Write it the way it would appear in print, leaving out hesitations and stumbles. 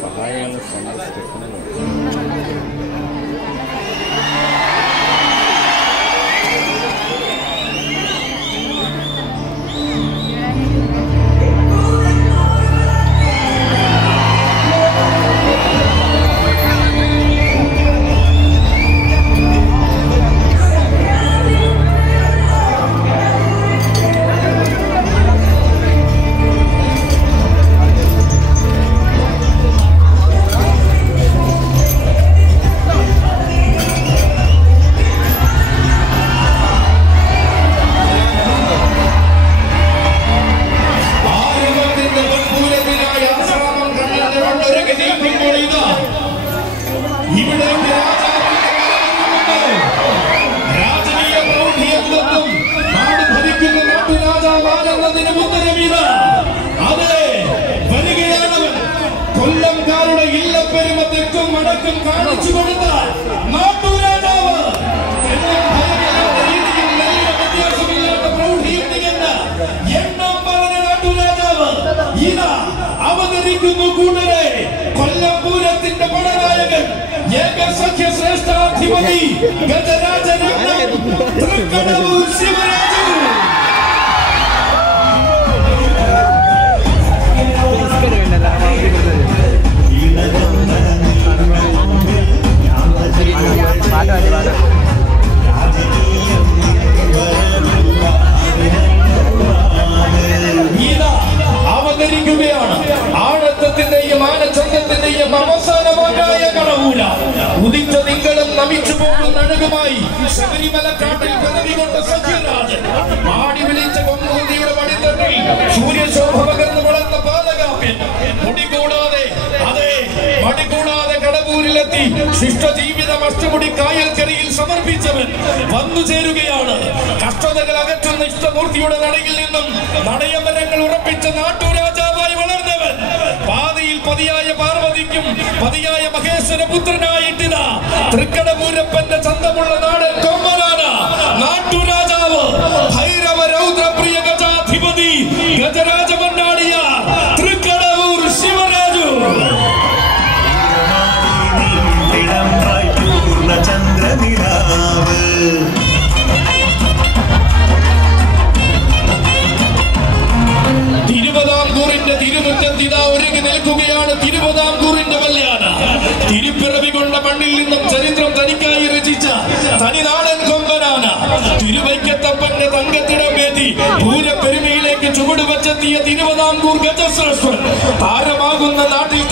സഹായങ്ങൾ സന്ദർശിക്കുന്നതിന് കൊല്ലംകാരുടെ ഇല്ലപ്പെരുമത്തേക്കും മടക്കം കാണിച്ചു കൊടുത്ത നാട്ടുരാജാവ് വ്യത്യാസമില്ലാത്ത പ്രൗഢിയുണ്ടെന്ന എണ്ണം പറഞ്ഞ നാട്ടുരാജാവ് ഇതാ അവതരിക്കുന്നു. കൂടരെ കൊല്ലം പൂരത്തിന്റെ പടനായകൻ ഏകസഖ്യ ശ്രേഷ്ഠാധിപതി ഗജരാജരത്നം തൃക്കടവൂർ ശിവരാജു. അവതരിക്കുകയാണ് ആനന്ദത്തിന്റെയും ആനച്ചന്തത്തിന്റെയും അവസാനമായ കടവൂല. ഉദിച്ച തിങ്കളും നമിച്ചു പോകുന്ന അഴകുമായി ശബരിമലക്കാട്ടിൽ പദവി കൊണ്ട സഖ്യരാജൻ ആടി വിളിച്ച കൊമ്പൂതിയുടെ പടിത്തട്ടിൽ സൂര്യശോഭ പകർന്നു വളർന്ന പാലകാപ്പൻ മുടികൂടാതെ മടികൂടാതെ കടവൂരിലെത്തി ശിഷ്ടജീവിതം അഷ്ടമുടി കായൽക്കരയിൽ സമർപ്പിച്ചവൻ വന്നു ചേരുകയാണ്. കഷ്ടതകൾ അകറ്റുന്ന ഇഷ്ടമൂർത്തിയുടെ നടയിൽ നിന്നും നടയമരങ്ങൾ ഉറപ്പിച്ച നാട്ടുരാജാവായി വളർന്നവൻ പാതയിൽ പതിയായ പാർവതിക്കും പതിയായ മഹേശ്വര പുത്രനായിട്ടിതാ തൃക്കടവൂരപ്പന്റെ ചന്തമുള്ള നാടൻ കൊമ്പനാണ് നാട്ടുരാജാവ് ഭൈരവ രൗദ്രപ്രിയ ഗജാധിപതി ഗജരാജ മണ്ണാടിയ തൃക്കടവൂർ ശിവരാജു. ചന്ദ്രനിലാവ് തിരുവിതാംകൂറിന്റെ തിരുമുറ്റത്തിതാ ഒരുങ്ങി നിൽക്കുകയാണ് തിരുവിതാംകൂറിന്റെ കല്യാണ. തിരുപ്പിറവി കൊണ്ട മണ്ണിൽ നിന്നും ചരിത്രം തനിക്കായി രചിച്ച തനിനാടൻ കൊമ്പനാണ് തിരുവൈക്കത്തപ്പന്റെ തങ്കത്തിടമേറ്റി പൂരപ്പെരുമയിലേക്ക് ചുവടുവച്ചെത്തിയ തിരുവിതാംകൂർ ഗജശ്രേഷ്ഠൻ താരമാകുന്ന നാട്ടിൽ